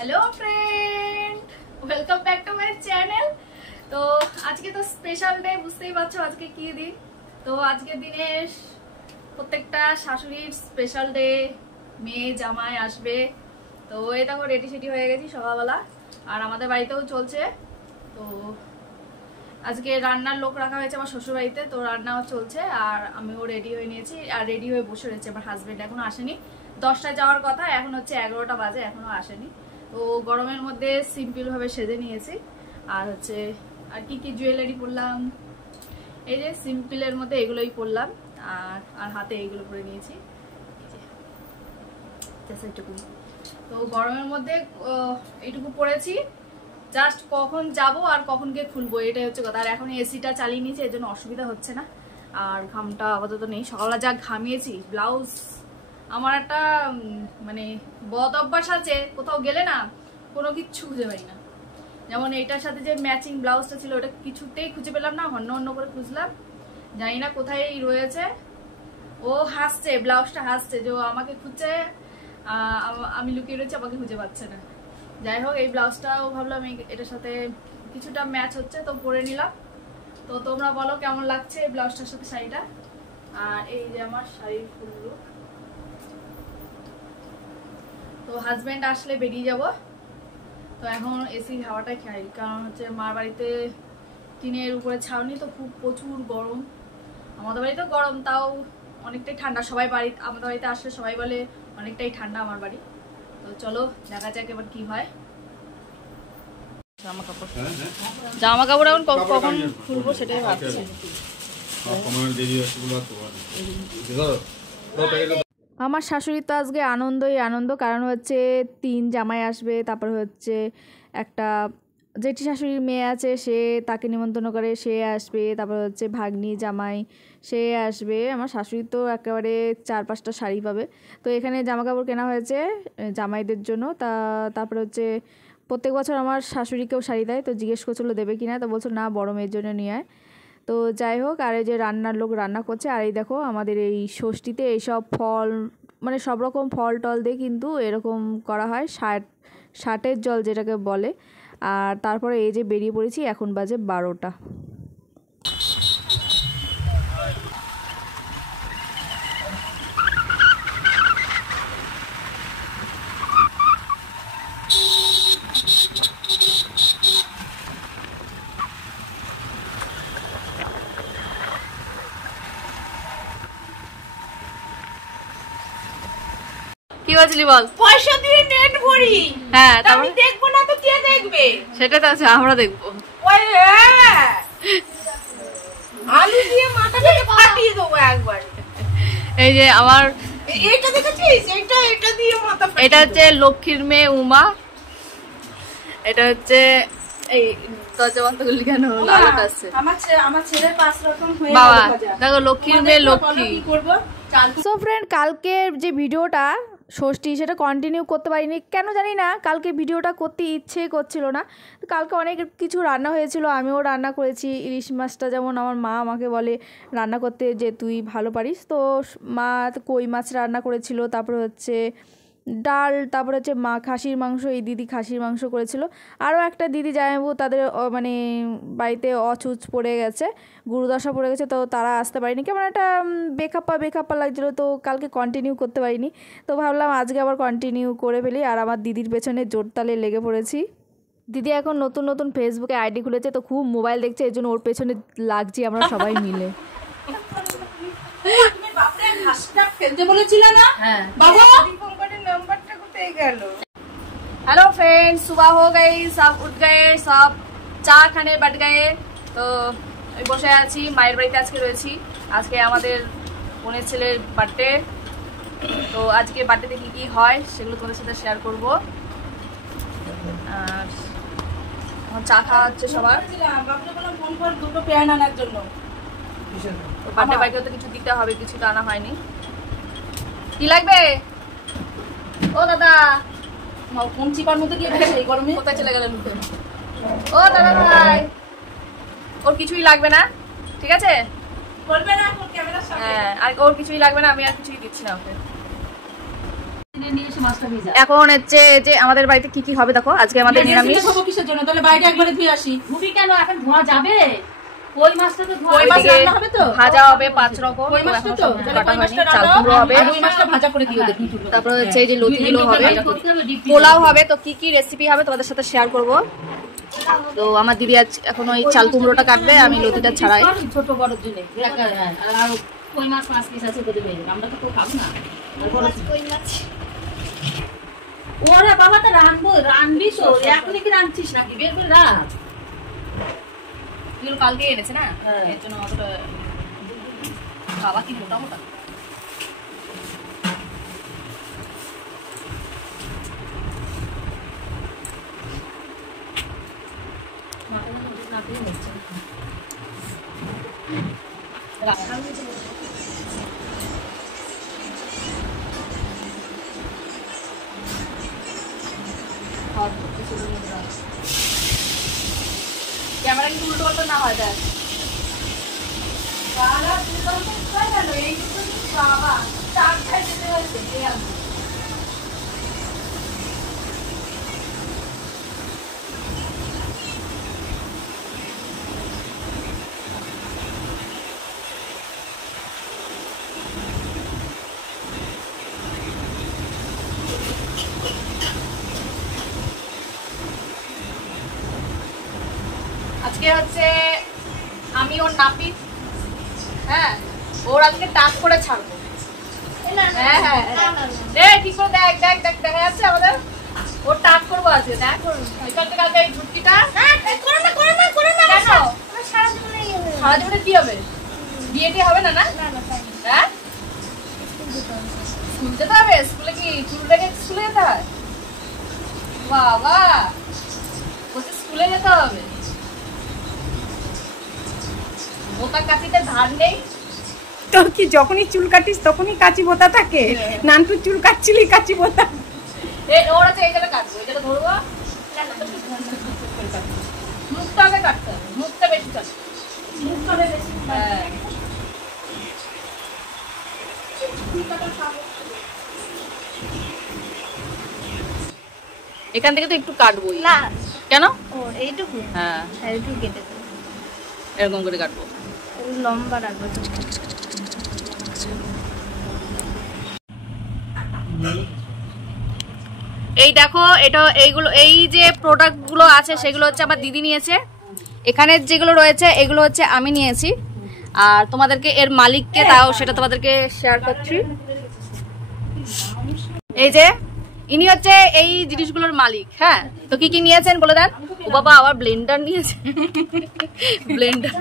Hello friend, welcome back to my channel. तो आज के तो स्पेशल डे बुझतेই পারছো আজকে কি দিন। তো আজকের দিনে প্রত্যেকটা শাশুড়ির স্পেশাল ডে, মেয়ে জামাই আসবে। তো এই দেখো রেডি সেডি হয়ে গেছি সকালবেলা, আর আমাদের বাড়িতেও চলছে। তো আজকে রান্নার লোক রাখা হয়েছে আমার শ্বশুর বাড়িতে, তো রান্নাও চলছে আর আমিও রেডি হয়ে নিয়েছি আর রেডি হয়ে বসে রয়েছে। আমার হাজবেন্ড এখনো আসেনি, 10টায় যাওয়ার কথা, এখন হচ্ছে 11টা বাজে, এখনো আসেনি। তো গরমের মধ্যে সিম্পল ভাবে সেজে নিয়েছি। আর হচ্ছে আর কি কি জুয়েলারি পরলাম, এই যে সিম্পলের মধ্যে এগুলোই পরলাম, আর হাতে এইগুলো পরে নিয়েছি। তো গরমের মধ্যে এইটুকু পরেছি, জাস্ট কখন যাব আর কখন গিয়ে খুলবো এটাই হচ্ছে কথা। আর এখন এসিটা চালিয়ে নিয়েছি, এর জন্য অসুবিধা হচ্ছে না। আর ঘামটা আপাতত নেই, সকালবেলা যা ঘামিয়েছি। ব্লাউজ আমার একটা মানে বদ অভ্যাস আছে, কোথাও গেলে না কোনো কিছু খুঁজে পাই না। যেমন এইটার সাথে যে ম্যাচিং ব্লাউজটা ছিল ওটা কিছুতেই খুঁজে পেলাম না, অন্য অন্য করে খুঁজলাম, জানি না কোথায় রয়েছে। ও হাসছে, ব্লাউজটা হাসছে যে আমাকে খুঁজছে, আমি লুকিয়ে রয়েছি, আমাকে খুঁজে পাচ্ছে না। যাই হোক, এই ব্লাউজটাও ভাবলাম এটার সাথে কিছুটা ম্যাচ হচ্ছে, তো পরে নিলাম। তো তোমরা বলো কেমন লাগছে এই ব্লাউজটার সাথে শাড়িটা। আর এই যে আমার শাড়ির ফুল লুক। তো হাজবেন্ড আসলে বেরিয়ে যাব। তো এখন এসির হাওয়াটাই খাই, কারণ হচ্ছে মার বাড়িতে টিনের উপরে ছাউনি, তো খুব প্রচুর গরম। আমাদের বাড়িতেও গরম, তাও অনেকটাই ঠান্ডা। সবাই বাড়ি আমাদের বাড়িতে আসলে সবাই বলে অনেকটাই ঠান্ডা আমার বাড়ি। তো চলো দেখা যাক এবার কি হয়। জামা কাপড় এখন কখন খুলবো সেটাই ভাবছি। আমার শাশুড়ি তো আজকে আনন্দই আনন্দ, কারণ হচ্ছে 3 জামাই আসবে, তারপর হচ্ছে একটা জেঠি শাশুড়ির মেয়ে আছে, সে তাকে নিমন্ত্রণ করে, সে আসবে। তারপর হচ্ছে ভাগ্নি জামাই, সে আসবে। আমার শাশুড়ি তো একেবারে 4-5টা শাড়ি পাবে। তো এখানে জামা কাপড় কেনা হয়েছে জামাইদের জন্য। তারপর হচ্ছে প্রত্যেক বছর আমার শাশুড়িকেও শাড়ি দেয়, তো জিজ্ঞেস করছিলো দেবে কিনা, তো বলছো না, বড় মেয়ের জন্য নিয়ে আয়। তো যাই হোক, আর এই যে রান্নার লোক রান্না করছে। আর এই দেখো আমাদের এই ষষ্ঠীতে এইসব ফল, মানে সব রকম ফল টল দিয়ে কিন্তু এরকম করা হয়, ষাটের জল যেটাকে বলে। আর তারপরে এই যে বেরিয়ে পড়েছি, এখন বাজে 12টা। কি বলছিলি বল? পয়সা দিয়ে নেট ভরি। হ্যাঁ, আমি দেখবো না তো কে দেখবে? সেটা তো আছে, আমরা দেখবো। ওই আলু দিয়ে মাথাটাকে ফাটিয়ে দেবো একবার। এই যে আমার এটা দেখেছিস, এটা দিয়ে মাথা ফাটিয়ে। এটা হচ্ছে লক্ষ্মীর মেয়ে উমা। এটা হচ্ছে এই দরজা বন্ধ করলি কেন? আলোটা আসছে। আমার ছেলের 5 রকম হয়ে বাবা দেখো, লক্ষ্মীর মেয়ে লক্ষ্মী। কি করব? সো ফ্রেন্ড, কালকের যে ভিডিওটা ষষ্ঠী, সেটা কন্টিনিউ করতে পারিনি, কেন জানি না। কালকে ভিডিওটা করতে ইচ্ছে করছিল না। তো কালকে অনেক কিছু রান্না হয়েছিল, আমিও রান্না করেছি। ইলিশ মাছটা যেমন আমার মা আমাকে বলে রান্না করতে যে তুই ভালো পারিস, তো মা কই মাছ রান্না করেছিল। তারপরে হচ্ছে ডাল, তারপরে হচ্ছে মা খাসির মাংস, এই দিদি খাসির মাংস করেছিল। আরও একটা দিদি জামাইবাবু, তাদের মানে বাড়িতে অচুচ পড়ে গেছে, গুরুদশা পড়ে গেছে, তো তারা আসতে পারেনি। কেমন একটা বেখাপ্পা লাগছিলো, তো কালকে কন্টিনিউ করতে পারিনি। তো ভাবলাম আজকে আবার কন্টিনিউ করে ফেলি। আর আমার দিদির পেছনে জোরতালে লেগে পড়েছি। দিদি এখন নতুন নতুন ফেসবুকে আইডি খুলেছে, তো খুব মোবাইল দেখছে, এই জন্য ওর পেছনে লাগছি আমরা সবাই মিলে। তুমি বাপরে হাসটা ফেলতে বলেছিল না? হ্যাঁ বাবা ফোন করে নাম্বারটা কোথায় গেল? हेलो फ्रेंड्स, सुबह हो गई, सब उठ गए, सब চা খানে बैठ गए। তো বসে আছি, মায়ের বাড়িতে আজকে রয়েছি। আজকে আমাদের বোনের ছেলের বার্থডে। তো আজকে বার্থডেতে কি কি হয় সেগুলো তোমাদের সাথে শেয়ার করব। আর চা খাওয়া হচ্ছে সবার। বাপরে বললাম ফোন কর দুটো পেয়ার আনার জন্য। তো বার্থডে বাইকেও তো কিছু দিতে হবে, কিছু তো আনা হয়নি। কি লাগবে ও দাদা? কোন চিপার মধ্যে গিয়ে বসে এই গরমে? কোথায় চলে গেলেন? ও দাদা ভাই, ওর কিছুই লাগবে না, ঠিক আছে? বলবে না, ওর ক্যামেরার সামনে। হ্যাঁ, আর ওর কিছুই লাগবে না, আমি আর কিছুই দিচ্ছি না ওকে। এখন হচ্ছে যে আমাদের বাড়িতে কি কি হবে দেখো। আজকে আমাদের নিরামিষ। কিসের জন্য তাহলে বাইরে একবারে ধুয়ে আসি। ধুবি কেন, এখন ধোয়া যাবে? কই মাছটা তো ধোয়া, কই মাছ রান্না হবে তো, ভাজা হবে 5 রকম। কই মাছটা তো তাহলে কই মাছটা চাল রান্না কুমড়ো হবে, কই মাছটা ভাজা করে দিও দেখি। তারপর হচ্ছে এই যে লতিগুলো হবে, পোলাও হবে। তো কি কি রেসিপি হবে তোমাদের সাথে শেয়ার করব। তো আমার দিদি আজ এখন ওই চাল কুমড়োটা কাটবে, আমি লতিটা ছাড়াই। ছোট বড় জন্য আর কই মাছ 5 পিস আছে করে দেবে, আমরা তো কেউ খাবো না। কই মাছ ওরে বাবা, তো রানবি তো, এখনই কি রানছিস নাকি? বের করে রাখ। এগুলো কালকে এনেছে না, এর জন্য অতটা বাবা কি মোটা মোটা। ক্যামেরা কিন্তু উল্টো পাল্টা না হয় দেখ। বাবা চার খাই যেতে হয়েছে। আজকে হচ্ছে আমি ওর নাপিত, হ্যাঁ ওর আজকে টাক করে ছাড়বো। হ্যাঁ হ্যাঁ ঠিক করে দেখ দেখ দেখ দেখা যাচ্ছে আমাদের। ওর টাক করবো আজকে, দেখ কালকে এই ঝুটকিটা সারা জীবনে কি হবে? বিয়েটি হবে না? না হ্যাঁ স্কুল যেতে হবে। স্কুলে কি চুল রেখে স্কুলে যেতে হয়? বাবা বলছে স্কুলে যেতে হবে। বোতা কাটিতে ধার নেই তোর কি যখনই চুল কাটিস তখনই কাচি বোতা থাকে? নানটুর চুল কাটছিলি কাচি বোতা? ওর আছে এই জায়গাটা কাটবো, এই জায়গাটা ধরবো। মুখটা আগে কাটতে হবে, মুখটা বেশি কাটবে। মুখটা বেশি হ্যাঁ। এখান থেকে তো একটু কাটবো না কেন? এইটুকু হ্যাঁ এইটুকু কেটে দেবো, এরকম করে কাটবো, লম্বা রাখবো। এই দেখো এটা এইগুলো, এই যে প্রোডাক্ট গুলো আছে সেগুলো হচ্ছে আমার দিদি নিয়েছে। এখানে যেগুলো রয়েছে এগুলো হচ্ছে আমি নিয়েছি, আর তোমাদেরকে এর মালিককে তাও সেটা তোমাদেরকে শেয়ার করছি। এই যে ইনি হচ্ছে এই জিনিসগুলোর মালিক। হ্যাঁ তো কি কি নিয়েছেন বলে দেন। ও বাবা আবার ব্লেন্ডার নিয়েছে, ব্লেন্ডার,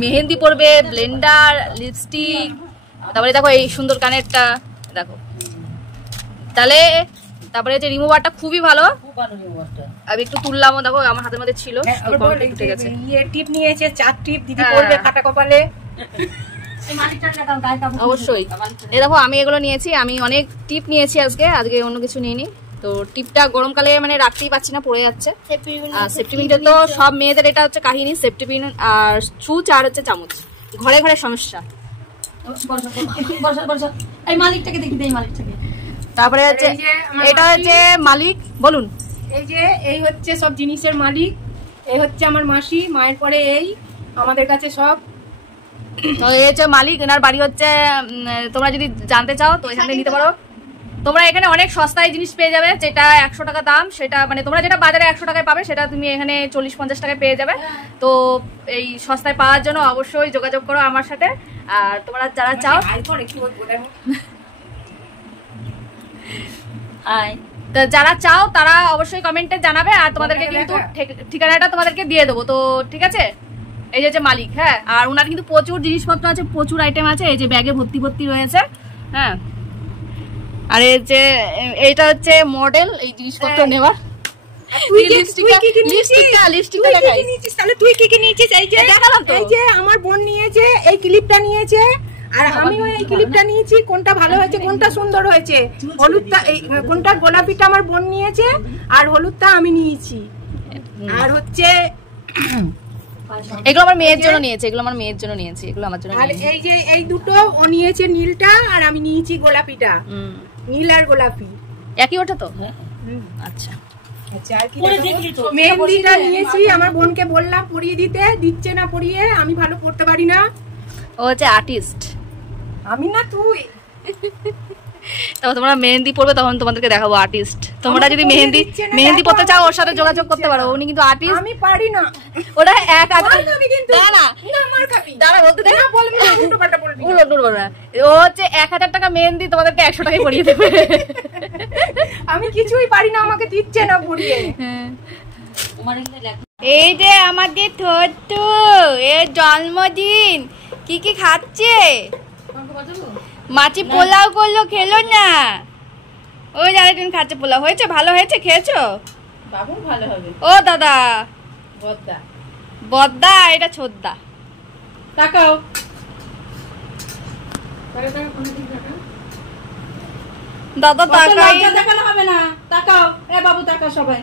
মেহেন্দি পরবে, ব্লেন্ডার, লিপস্টিক, তারপরে দেখো এই সুন্দর কানেরটা দেখো। তাহলে তারপরে যে রিমুভারটা খুবই ভালো, আমি একটু তুললামও, দেখো আমার হাতের মধ্যে ছিল। টিপ নিয়েছে 4 টিপ, দিদি পরবে কাটা কপালে। অবশ্যই এই দেখো আমি এগুলো নিয়েছি, আমি অনেক টিপ নিয়েছি আজকে অন্য কিছু নিইনি। তো টিপটা গরমকালে মানে রাখতেই পারছি না, পড়ে যাচ্ছে। আর সেফটি পিনটা তো সব মেয়েদের এটা হচ্ছে কাহিনী, সেফটি পিন আর সুচ আর হচ্ছে চামচ, ঘরে ঘরে সমস্যা। এই মালিকটাকে দেখি, এই মালিকটাকে। তারপরে হচ্ছে এটা হচ্ছে মালিক, বলুন। এই হচ্ছে সব জিনিসের মালিক, এই হচ্ছে আমার মাসি, মায়ের পরে এই আমাদের কাছে সব। তো এই হচ্ছে মালিক, এনার বাড়ি হচ্ছে, তোমরা যদি জানতে চাও তো এখান থেকে নিতে পারো। তোমরা এখানে অনেক সস্তায় জিনিস পেয়ে যাবে, যেটা 100 টাকা দাম সেটা মানে তোমরা যেটা বাজারে 100 টাকায় পাবে সেটা তুমি এখানে 40-50 টাকায় পেয়ে যাবে। তো এই সস্তায় পাওয়ার জন্য অবশ্যই যোগাযোগ করো আমার সাথে। আর তোমরা যারা চাও তো যারা চাও তারা অবশ্যই কমেন্টে জানাবে, আর তোমাদেরকে কিন্তু ঠিকানাটা তোমাদেরকে দিয়ে দেবো। তো ঠিক আছে, এই যে মালিক। হ্যাঁ আর ওনার কিন্তু প্রচুর জিনিসপত্র আছে, প্রচুর আইটেম আছে, এই যে ব্যাগে ভর্তি ভর্তি রয়েছে। হ্যাঁ আর এই যে এইটা হচ্ছে মডেল এই জিনিসপত্র নেওয়ার। তাহলে তুই কি কি নিয়েছিস? এই যে দেখালাম তো, এই যে আমার বোন নিয়েছে এই ক্লিপটা নিয়েছে, আর আমিও এই ক্লিপটা নিয়েছি। কোনটা ভালো হয়েছে, কোনটা সুন্দর হয়েছে? হলুদটা, এই কোনটা গোলাপিটা আমার বোন নিয়েছে, আর হলুদটা আমি নিয়েছি। আর হচ্ছে এগুলো আমার মেয়ের জন্য নিয়েছে, এগুলো আমার মেয়ের জন্য নিয়েছি, এগুলো আমার জন্য। আর এই যে এই দুটো ও নিয়েছে নীলটা, আর আমি নিয়েছি গোলাপিটা। নীল আর গোলাপি। একই ওটা তো? আচ্ছা আচ্ছা, আর কি পরে দেখাবো? দেখলি তো। মেহেন্দিটা নিয়েছি, আমার বোনকে বললাম পরিয়ে দিতে, দিচ্ছে না পরিয়ে, আমি ভালো পড়তে পারি না। ও হচ্ছে আর্টিস্ট। আমি না তুই। তারপর তোমরা মেহেন্দি পড়বে তখন তোমাদেরকে দেখাবো আর্টিস্ট। তোমরা আমাকে যদি পরিয়ে মেহেন্দি দিচ্ছে না, মেহেন্দি দেখো, পড়তে চাও ওর আমাকে সাথে পরিয়ে যোগাযোগ করতে দিচ্ছে পারো, না। উনি কিন্তু আর্টিস্ট। আমি পারি না। ওটা এক হাত মার খাবি কিন্তু। না না না, মার খাবি। দাঁড়া বলতে দে। না, বলবি না, উল্টোপাল্টা বলবি না। উল্টো বলবো না। ও হচ্ছে 1000 টাকা মেহেন্দি তোমাদেরকে 100 টাকায় পরিয়ে দেবে। আমি কিছুই পারি না, আমাকে দিচ্ছে না পরিয়ে। তোমার এখানে লেখা এই যে আমাদের ছোট্টু এর জন্মদিন, কি কি খাচ্ছে? মাছি পোলাও করলো, খেলো না। ওই আরেকজন খাচ্ছে পোলাও। হয়েছে? ভালো হয়েছে? খেয়েছো? বাবু ভালো হবে। ও দাদা বদ্দা বদ্দা, এটা ছোদ্দা। তাকাও। দাদা তাকাই। লজ্জা দেখানো হবে না, তাকাও। এ বাবু তাকাও সবাই।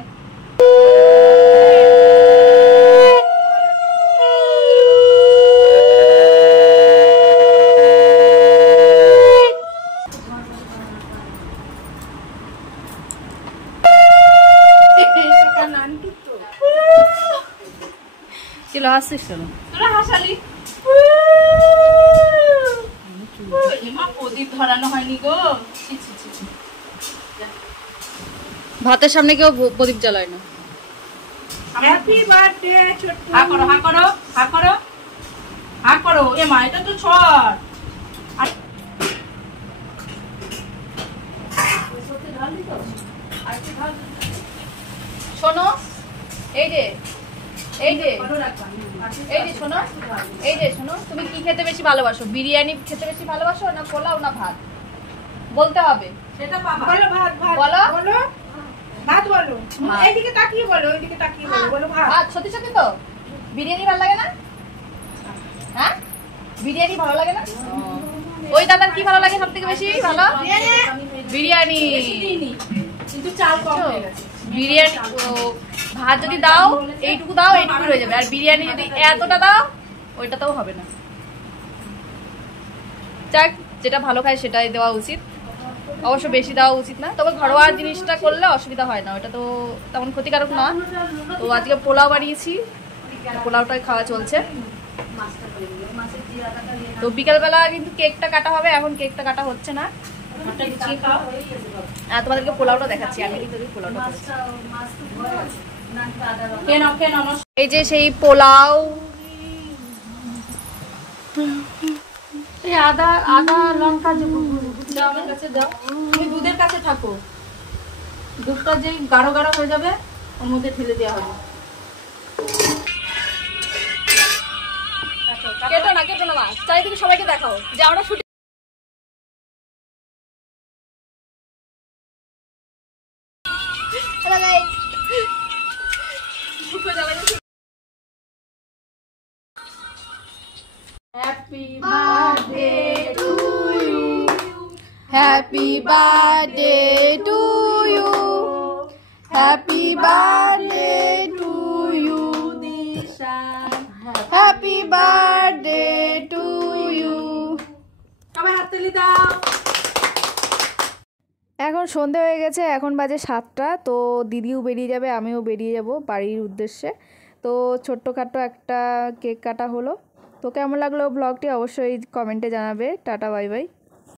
চলো হাসছিস কেন? তোরা হাসালি। এমা প্রদীপ ধরানো হয়নি গো। ছি, ছি, ছি, ছি। ভাতের সামনে কেউ প্রদীপ জ্বালায় না। Happy birthday Chhotu. হা করো, হা করো, হা করো, হা করো। এ মা, এটা তো ছট। শোনো, এই যে এই যে এই যে শোনো, এই যে শোনো, তুমি কি খেতে বেশি ভালোবাসো? বিরিয়ানি খেতে বেশি ভালোবাসো না পোলাও না ভাত? বলতে হবে। সেটা পাবা। বলো ভাত, ভাত বলো। বলো, ভাত বলো। ভাত। এইদিকে তাকিয়ে বলো, ওইদিকে তাকিয়ে বলো, বলো ভাত। ভাত। সত্যি সত্যি তো? বিরিয়ানি ভালো লাগে না? হ্যাঁ, বিরিয়ানি ভালো লাগে না? ওই দাদার কি ভালো লাগে সব থেকে বেশি? ভালো বিরিয়ানি। কিন্তু চাল কম হয়ে গেছে। বিরিয়ানি ভাত যদি দাও এইটুকু দাও, এইটুকু হয়ে যাবে। আর বিরিয়ানি যদি এতটা দাও ওইটাতেও হবে না। যাক, যেটা ভালো খায় সেটাই দেওয়া উচিত, অবশ্য বেশি দেওয়া উচিত না। তবে ঘরোয়া জিনিসটা করলে অসুবিধা হয় না, ওটা তো তেমন ক্ষতিকারক না। তো আজকে পোলাও বানিয়েছি, পোলাওটাই খাওয়া চলছে। তো বিকালবেলা কিন্তু কেকটা কাটা হবে, এখন কেকটা কাটা হচ্ছে না। ওটা গুছিয়ে খাও। আর তোমাদেরকে পোলাওটা দেখাচ্ছি, আমি কিন্তু পোলাওটা করেছি। কেন কেন এই যে সেই পোলাও, এই আদা আদা লঙ্কা যে দাও আমার কাছে দাও। তুমি দুধের কাছে থাকো। দুধটা যেই গাঢ় গাঢ় হয়ে যাবে ওর মধ্যে ঢেলে দেওয়া হবে। কেটো না কেটো না মা, চারিদিকে সবাইকে দেখাও যে আমরা shooting. Happy birthday to you, happy birthday to you, happy birthday to you, happy birthday to you. সবাই হাততালি দাও। এখন সন্ধে হয়ে গেছে, এখন বাজে 7টা। তো দিদিও বেরিয়ে যাবে, আমিও বেরিয়ে যাব বাড়ির উদ্দেশ্যে। তো ছোট্টখাট্টো একটা কেক কাটা হলো। তো কেমন লাগলো ব্লগটি অবশ্যই কমেন্টে জানাবে। Tata, bye bye.